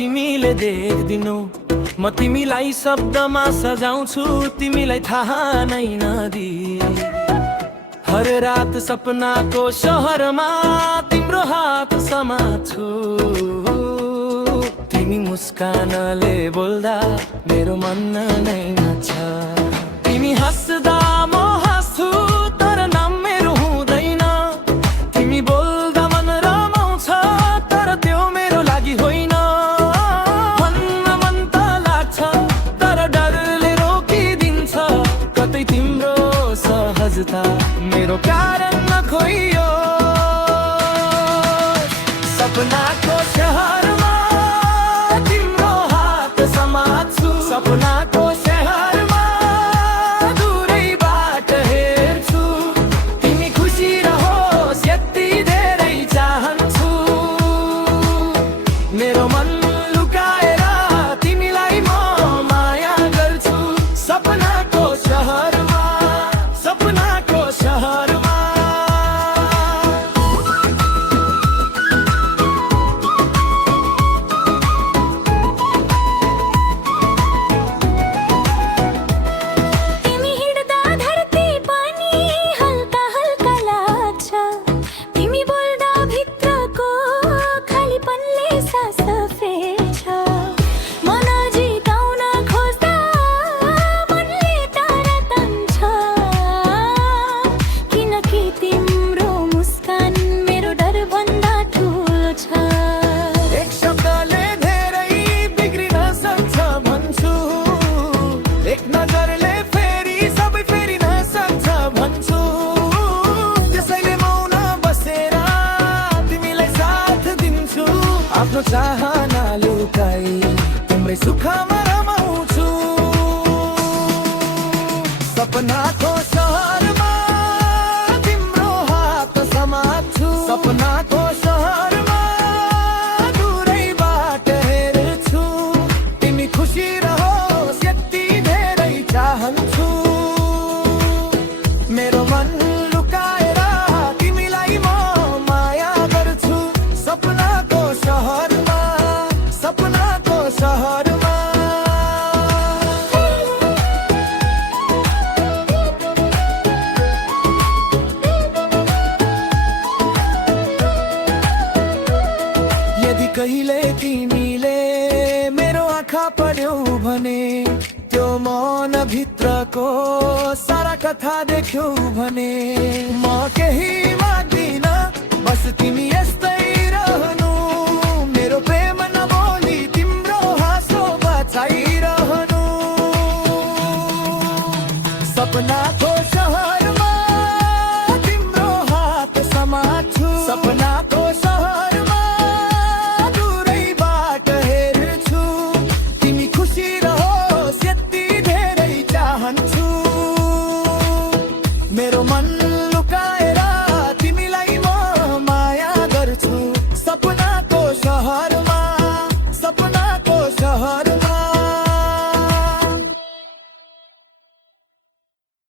तिमीले देख्दिनौ। म तिमीलाई शब्दमा सजाउँछु, तिमीलाई थाहा नै नदी। हर रात सपनाको सहरमा तिम्रो हात समात्छु। तिमी मुस्कानले बोल्दा मेरो मन नै नाच्छ। तिमी हाँस्दा म हाँस्छु, तर नाम मेरो हुँदैन। तिमी बोल्दा मन रमाउँछ, तर त्यो मेरो लागि होइन। भन्न मन त लाग्छ, तर डरले रोकिदिन्छ। कतै तिम्रो सहजता मेरो कारण नखोइयो। सपनाको सहरमा तिम्रो हात समात्छु। सपनाको सहरमा दूरैबाट हेर्छु। तिमी खुसी रहोस् यति धेरै चाहन्छु। मेरो मन लुकाएर तिमीलाई म माया गर्छु। सपनाको सहरमा, सपनाको सहरमा। तिमी हिँड्दा धरती पनि हल्का हल्का लाग्छ। तिमी बोल्दा भित्रको खालीपनले सास फेर्छ। मन जिताउन खोज्दा मनले टाढा तान्छ। किनकि तिम्रो मुस्कान मेरो डरभन्दा ठुलो छ। एक शब्दले धेरै बिग्रिन सक्छ भन्छु। एक नजरले फेरि सबै फेरिन सक्छ भन्छु। त्यसैले मौन बसेर तिमीलाई साथ दिन्छु। आफ्नो चाहना लुकाई तिम्रै सुखमा रमाउँछु। सपनाको सहरमा तिम्रो हात समात्छु। सपनाको सहरमा दूरैबाट हेर्छु। तिमी खुसी रहोस् यति धेरै चाहन्छु। मेरो मन लुकाएर तिमीलाई म माया गर्छु। सपनाको सहरमा, सपनाको सहरमा। यदि कहिले तिमीले मेरो आँखा पढ्यौ भने, त्यो मन भित्रको सारा कथा देख्यौ भने, म केही माग्दिन, बस तिमी यस्तै रहनु। मेरो प्रेम नबोली तिम्रो हाँसो बचाइरहनु। सपनाको सहरमा